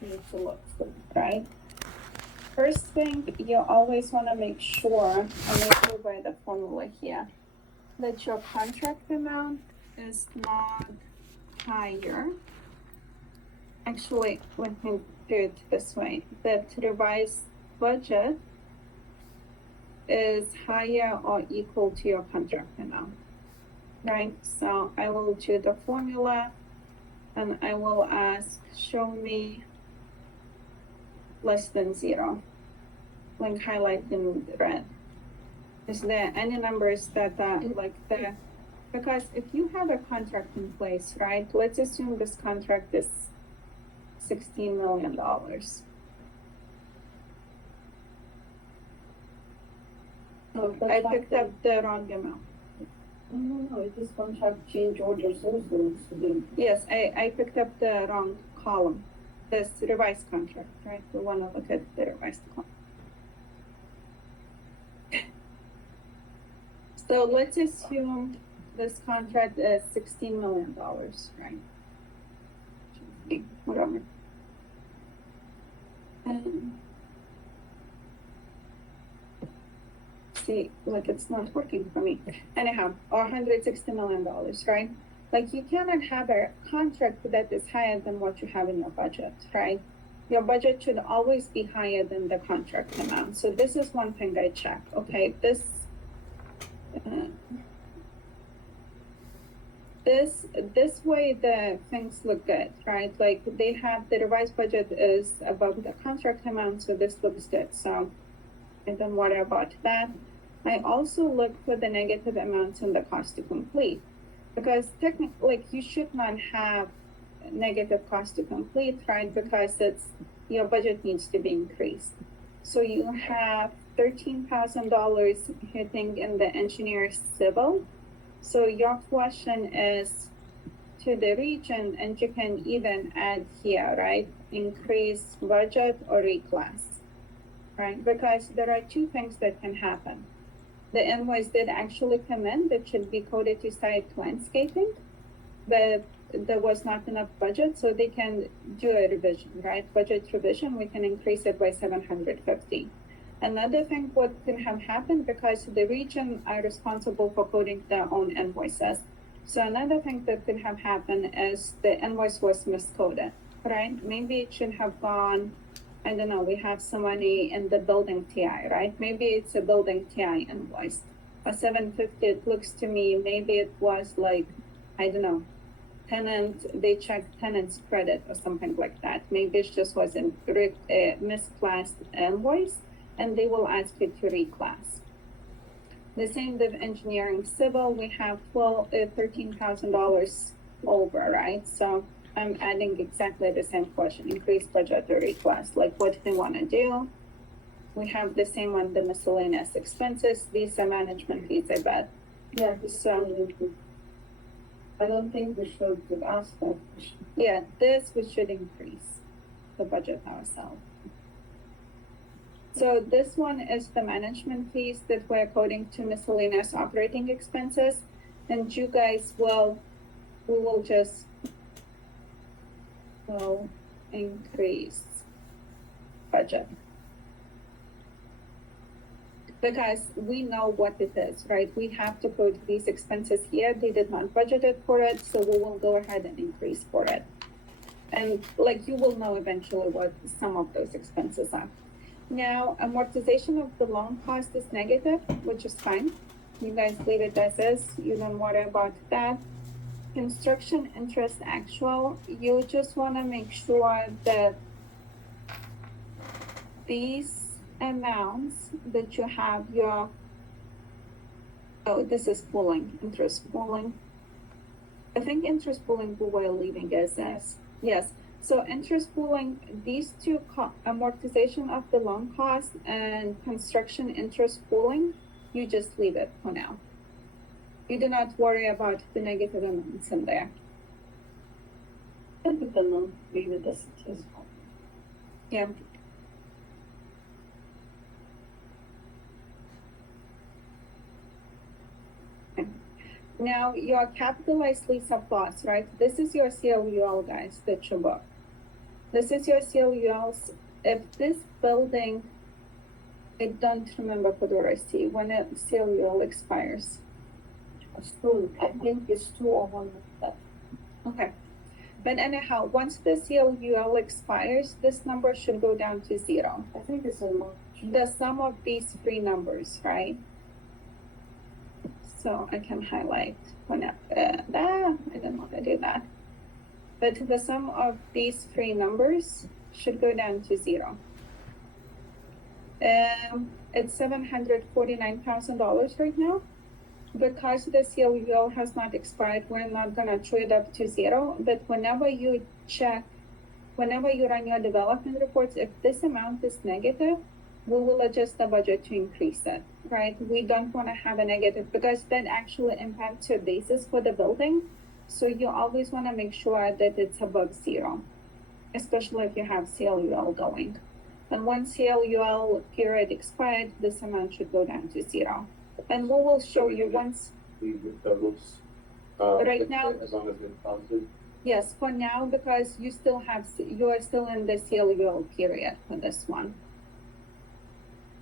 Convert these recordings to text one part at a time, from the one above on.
this need to look for, right? First thing, you always want to make sure, and make sure by the formula here, that your contract amount is not higher. Actually, let me do it this way, that revised budget is higher or equal to your contract amount, right? So I will do the formula and I will ask, show me less than 0, like highlight in red. Is there any numbers that are like the, because if you have a contract in place, right, let's assume this contract is $16 million. So I picked up the wrong amount. No, it is contract change orders also. Yes, I picked up the wrong column. This revised contract, right? We want to look at the revised column. So let's assume this contract is $16 million, right? Whatever. See, like it's not working for me. Anyhow, or $160 million, right? Like you cannot have a contract that is higher than what you have in your budget, right? Your budget should always be higher than the contract amount. So this is one thing I check. Okay, this way the things look good, right? Like they have the revised budget is above the contract amount, so this looks good. So I don't worry about that. I also look for the negative amounts in the cost to complete, because technically, like you should not have negative cost to complete, right? Because it's your budget needs to be increased. So you have $13,000 hitting in the engineer civil. So your question is to the region, and you can even add here, right? Increase budget or reclass, right? Because there are two things that can happen. The invoice did actually come in that should be coded to site landscaping, but there was not enough budget, so they can do a revision, right? Budget revision, we can increase it by 750. Another thing what can have happened, because the region are responsible for coding their own invoices. So another thing that could have happened is the invoice was miscoded, right? Maybe it should have gone, I don't know, we have some money in the building TI, right? Maybe it's a building TI invoice. A 750, it looks to me, maybe it was like, I don't know, tenant, they checked tenant's credit or something like that. Maybe it just was a misclassed invoice, and they will ask you to reclass. The same with engineering civil, we have $13,000 over, right? So I'm adding exactly the same question, increase budget or reclass, like what they want to do. We have the same on the miscellaneous expenses. These are management fees, I bet. Yeah, so I don't think we should ask that. Yeah, this we should increase the budget ourselves. So this one is the management fees that we're coding to miscellaneous operating expenses, and you guys will just increase budget. Because we know what it is, right? We have to put these expenses here. They did not budget it for it, so we will go ahead and increase for it. And like you will know eventually what some of those expenses are. Now, amortization of the loan cost is negative, which is fine. You guys leave it as is. You don't worry about that. Construction interest actual, you just want to make sure that these amounts that you have your, this is pooling, interest pooling. I think interest pooling we were leaving as is. Yes. So interest pooling, these two, amortization of the loan cost and construction interest pooling, you just leave it for now. You do not worry about the negative amounts in there. I think then leave it as it is. Yeah. Now, your capitalized lease of loss, right? This is your COUL, guys, that you book. This is your CLULs. If this building, I don't remember Podorosty, when a CLUL expires. Soon, I think it's 201 that. Okay. But anyhow, once the CLUL expires, this number should go down to 0. I think it's in March. The sum of these three numbers, right? So I can highlight when I didn't want to do that. But the sum of these three numbers should go down to 0. It's $749,000 right now. Because the CLUL has not expired, we're not gonna true it up to 0, but whenever you run your development reports, if this amount is negative, we will adjust the budget to increase it, right? We don't wanna have a negative because that actually impacts your basis for the building. So you always wanna make sure that it's above 0, especially if you have CLUL going. And once CLUL period expired, this amount should go down to 0. And we will show you once. Leave the roofs. Right now- As long as it's counted. Yes, for now, because you are still in the CLUL period for this one.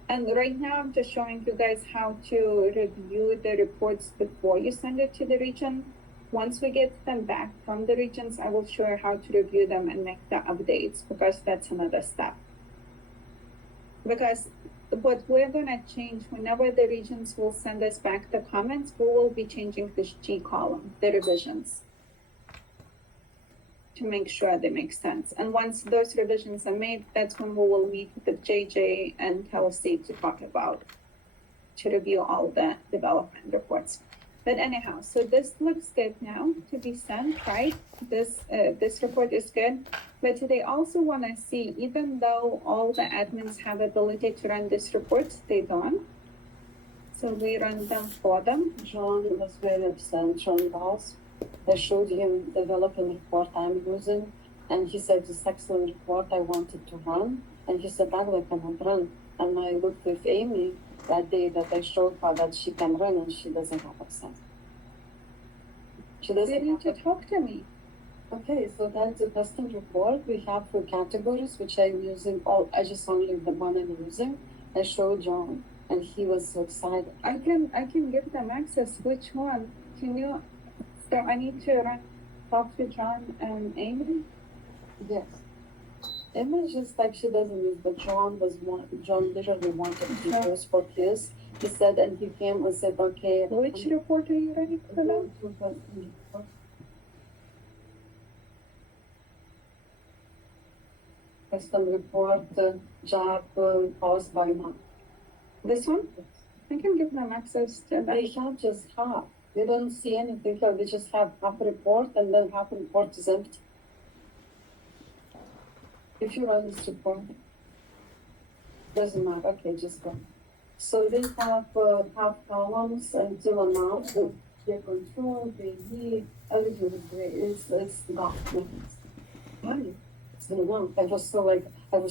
And right now, I'm just showing you guys how to review the reports before you send it to the region. Once we get them back from the regions, I will show you how to review them and make the updates, because that's another step. Because what we're gonna change, whenever the regions will send us back the comments, we will be changing this G column, the revisions, to make sure they make sense. And once those revisions are made, that's when we will meet with JJ and Kelsey to talk about, to review all the development reports. But anyhow, so this looks good now to be sent, right? This report is good. But they also want to see, even though all the admins have ability to run these reports, they don't. So we run them for them. John was very upset, John Boss. I showed him the development report I'm using, and he said, this excellent report I wanted to run. And he said, Agla cannot run. And I looked with Amy that day that I showed her that she can run, and she doesn't have access. She They doesn't need have to talk to me. Okay, so that's a custom report we have for categories, which I'm using I just only the one I'm using. I showed John and he was so excited. I can give them access. Which one? Can you? So I need to talk to John and Amy. Yes. Emma just like she doesn't use, but John literally wanted to Okay. use for his. He said, and he came and said, okay. Which report are you ready for them? Custom report, job, caused by month. This one? I can give them access to They that. have just half. They don't see anything here. They just have half report and then half report is empty. If you run this report, doesn't matter. Okay, just go. So they have half columns until amount. They control, they need, everything is great. It's not. Funny. It's been long. I was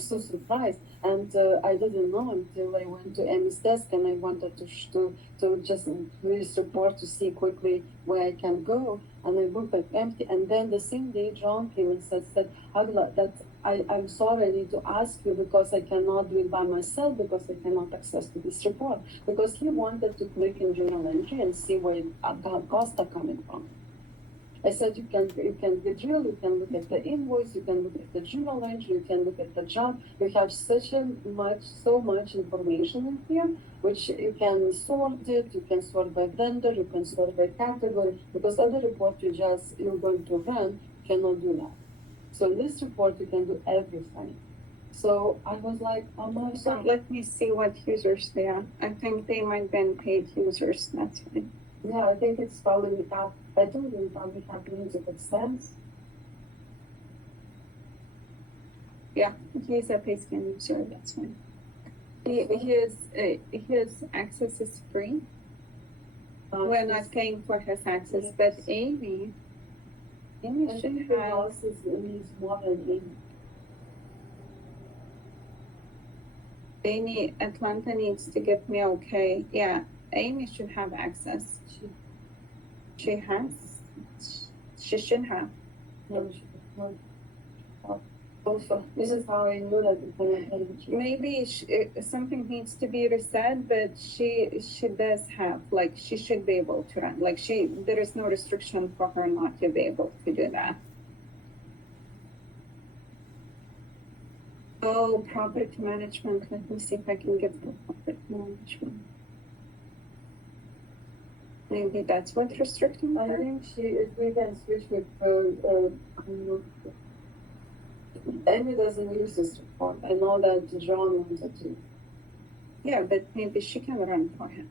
so surprised, and I didn't know until I went to Amy's desk and I wanted to just read this report to see quickly where I can go. And I looked at empty, and then the same day John came and said, Agla, that I'm sorry, I need to ask you because I cannot do it by myself because I cannot access to this report. Because he wanted to click in journal entry and see where costs are coming from. I said you can drill, you can look at the invoice, you can look at the journal entry, you can look at the job. You have so much information in here, which you can sort it, you can sort by vendor, you can sort by category, because other report you're going to run cannot do that. So in this report you can do everything. So I was like, oh my So God. let me see what users they are. I think they might be paid users. That's fine. Yeah, I think it's probably without, I told you probably have music expense. Yeah, he's a paid scan user. That's fine. His access is free. We're not paying for his access, but Amy I should think the have. boss needs more than 80. Amy, Atlanta needs to give me okay. Yeah, Amy should have access. She has. She should have. No, she- no. Also, this is how I knew that it's gonna change. Maybe something needs to be reset, but she does have, like, she should be able to run. Like, there is no restriction for her not to be able to do that. Oh, property management. Let me see if I can get the property management. Maybe that's what restricting I her. think if we can switch with Amy doesn't use this report. I know that John wanted to. Yeah, but maybe she can run for him.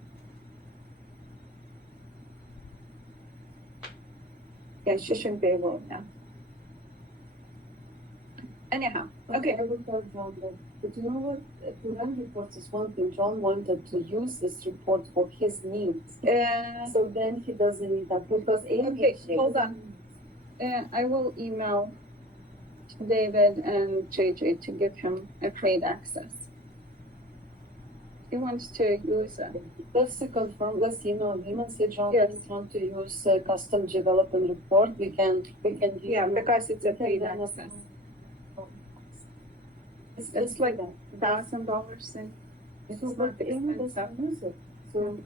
Yeah, she should be able now. Anyhow, okay. I will tell John that. But you know what? To run reports is one thing. John wanted to use this report for his needs. So then he doesn't need that because Amy. Okay, hold on. I will email David and JJ to give him a paid access. He wants to use it. Let's confirm. Let's email him and say John Yes. doesn't want to use custom development report. We can. Give Yeah, him- because it's a we can paid then- access. It's like that. $1,000 and It's not not Amy expensive. doesn't use it. So.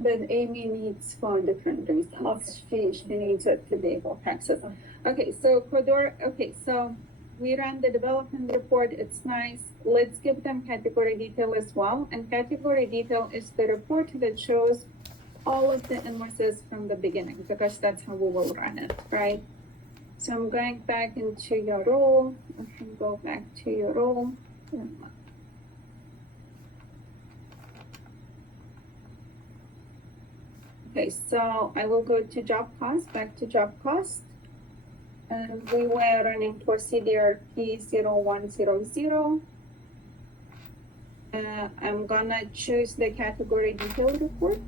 but Amy needs for different reasons. She needs it to be able to access. Okay, so Codor, okay, so we ran the development report, it's nice. Let's give them category detail as well. And category detail is the report that shows all of the invoices from the beginning, because that's how we will run it, right? So I'm going back into your role. I can go back to your role. Okay, so I will go to job cost, back to job cost. And we were running for CDRP 0100. I'm gonna choose the category detail report.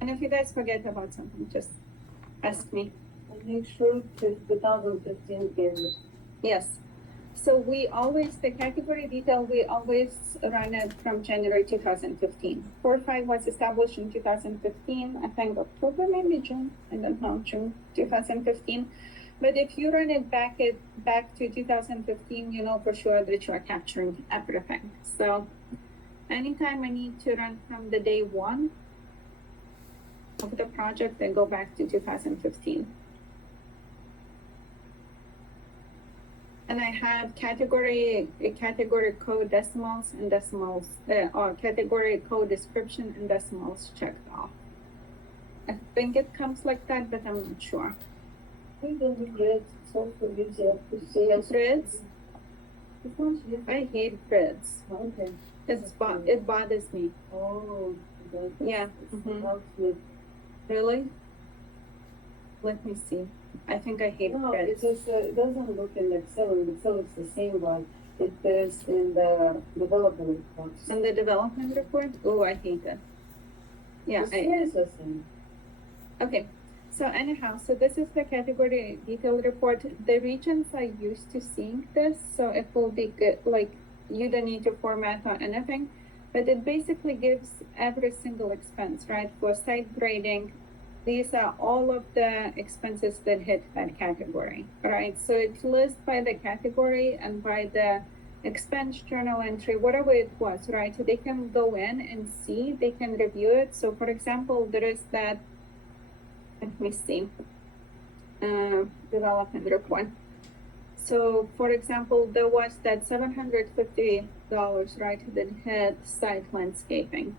And if you guys forget about something, just ask me. And make sure 2015 is. Yes. So we always, the category detail, we always run it from January 2015. 4.5 was established in 2015, I think October, maybe June, I don't know, June 2015. But if you run it back to 2015, you know for sure that you are capturing everything. So anytime I need to run from the day one of the project, I go back to 2015. And I have category code decimals and decimals, or category code description and decimals checked off. I think it comes like that, but I'm not sure. I think the grids, it's also easier to see. Grids? It's not easy. I hate grids. Okay. It bothers me. Oh, okay. Yeah. It Mhm. helps with. Really? Let me see. I think I hate No, grids. it just it doesn't look in Excel. In Excel, it's the same, but it is in the development reports. In the development report? Oh, I hate it. Yeah, It's always the same. okay. So anyhow, so this is the category detail report. The regions are used to seeing this, so it will be good. Like, you don't need to format or anything, but it basically gives every single expense, right? For site grading, these are all of the expenses that hit that category, right? So it's listed by the category and by the expense journal entry, whatever it was, right? So they can go in and see, they can review it. So for example, there is that, let me see, development report. So for example, there was that $750, right, that had site landscaping.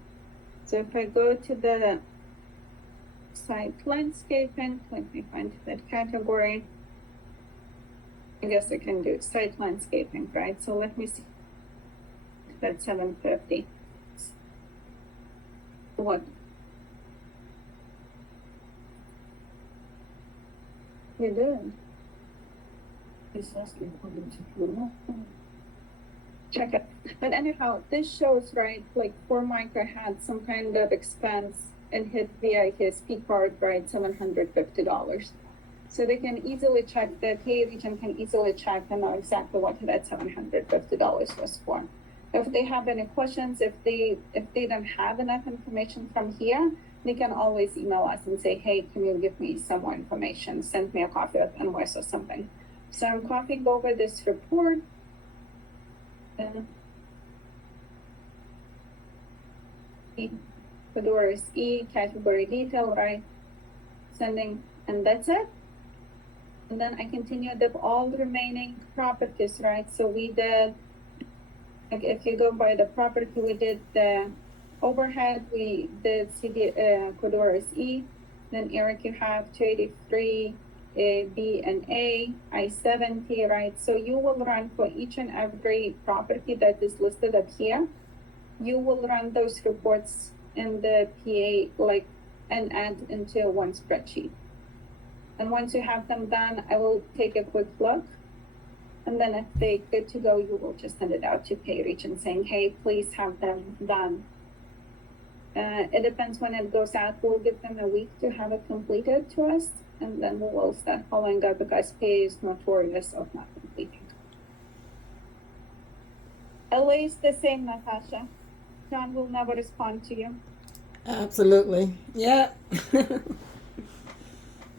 So if I go to the site landscaping, let me find that category. I guess I can do site landscaping, right? So let me see. That's $750. What? You did. It's asking for them to prove. Check it. But anyhow, this shows, right, like Formica had some kind of expense and hit via his P card, right, $750. So they can easily check, the PA region can easily check and know exactly what that $750 was for. If they have any questions, if they don't have enough information from here, they can always email us and say, hey, can you give me some more information? Send me a copy of invoice or something. So I'm copying over this report. Fedora is E, category detail, right? Sending, and that's it. And then I continued with all the remaining properties, right? So we did, like, if you go by the property, we did the overhead, we did CD, Fedora is E. Then Eric, you have 283, B and A, I-70, right? So you will run for each and every property that is listed up here. You will run those reports in the PA, like, and add into one spreadsheet. And once you have them done, I will take a quick look. And then if they're good to go, you will just send it out to Pay Region saying, hey, please have them done. It depends when it goes out. We'll give them a week to have it completed to us, and then we will start following up because Pay is notorious of not completing. LA is the same, Natasha. John will never respond to you. Absolutely. Yeah.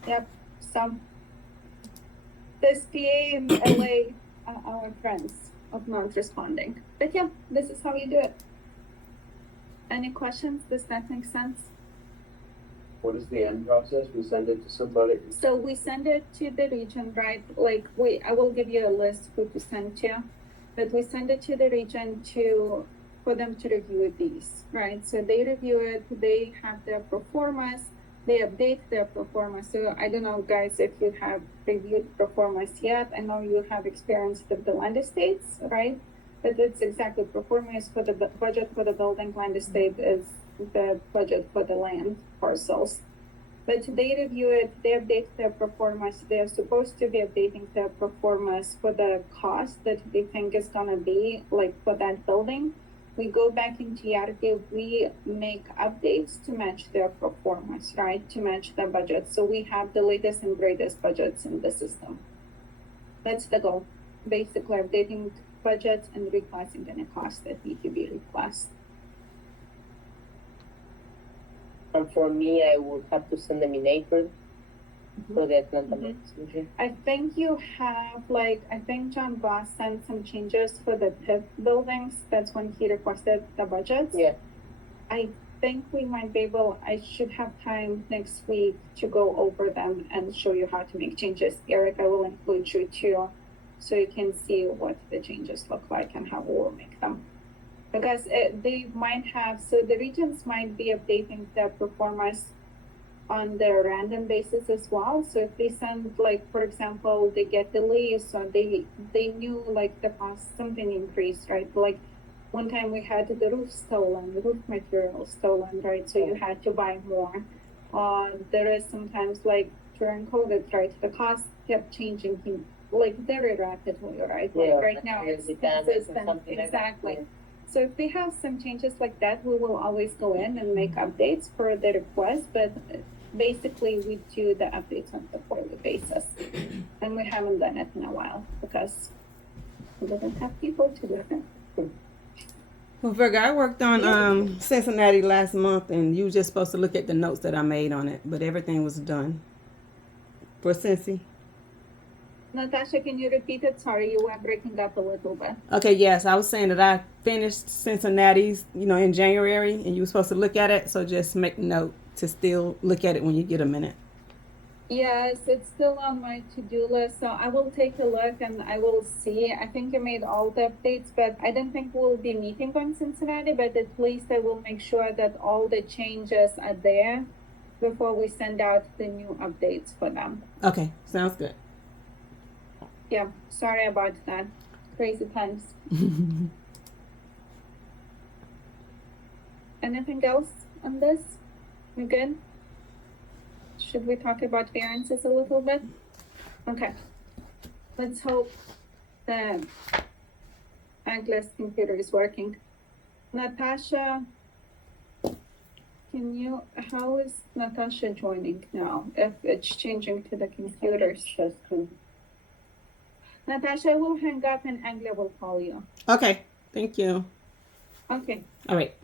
Yep. So this PA in LA are our friends of not responding. But yeah, this is how you do it. Any questions? Does that make sense? What is the end process? We send it to somebody? So we send it to the region, right? Like I will give you a list who to send to, but we send it to the region for them to review these, right? So they review it, they have their performance, they update their performance. So I don't know, guys, if you have reviewed performance yet. I know you have experience with the land estates, right? But it's exactly performance for the budget for the building. Land estate is the budget for the land parcels. But they review it, they update their performance. They're supposed to be updating their performance for the cost that they think is gonna be like for that building. We go back into Yardi, we make updates to match their performance, right? To match their budget. So we have the latest and greatest budgets in the system. That's the goal. Basically updating budgets and reclassing any costs that need to be reclassed. And for me, I would have to send them in April. So that's not the next. I think you have, I think John Boss sent some changes for the PIP buildings. That's when he requested the budgets. Yeah. I think we might be able, I should have time next week to go over them and show you how to make changes. Eric, I will include you too, so you can see what the changes look like and how we will make them. Because they might have, so the regions might be updating their performance on their random basis as well. So if they send, for example, they get delays, or they knew the cost, something increased, right? Like one time we had the roof stolen, the roof material stolen, right? So you had to buy more. There is sometimes during COVID, right? The cost kept changing very rapidly, right? Yeah, right now it's consistent. Exactly. So if they have some changes like that, we will always go in and make updates for the request, but basically we do the updates on a quarterly basis. And we haven't done it in a while because we didn't have people to do it. Well, Virgo, I worked on Cincinnati last month, and you were just supposed to look at the notes that I made on it, but everything was done for Cincy. Natasha, can you repeat it? Sorry, you were breaking up a little bit. Okay, yes, I was saying that I finished Cincinnati's, in January, and you were supposed to look at it, so just make note to still look at it when you get a minute. Yes, it's still on my to-do list, so I will take a look and I will see. I think I made all the updates, but I don't think we'll be meeting on Cincinnati, but at least I will make sure that all the changes are there before we send out the new updates for them. Okay, sounds good. Yeah, sorry about that. Crazy times. Anything else on this? We good? Should we talk about variances a little bit? Okay. Let's hope the Agnes computer is working. Natasha, how is Natasha joining now? If it's changing to the computers. Natasha will hang up and Angela will call you. Okay, thank you. Okay. All right.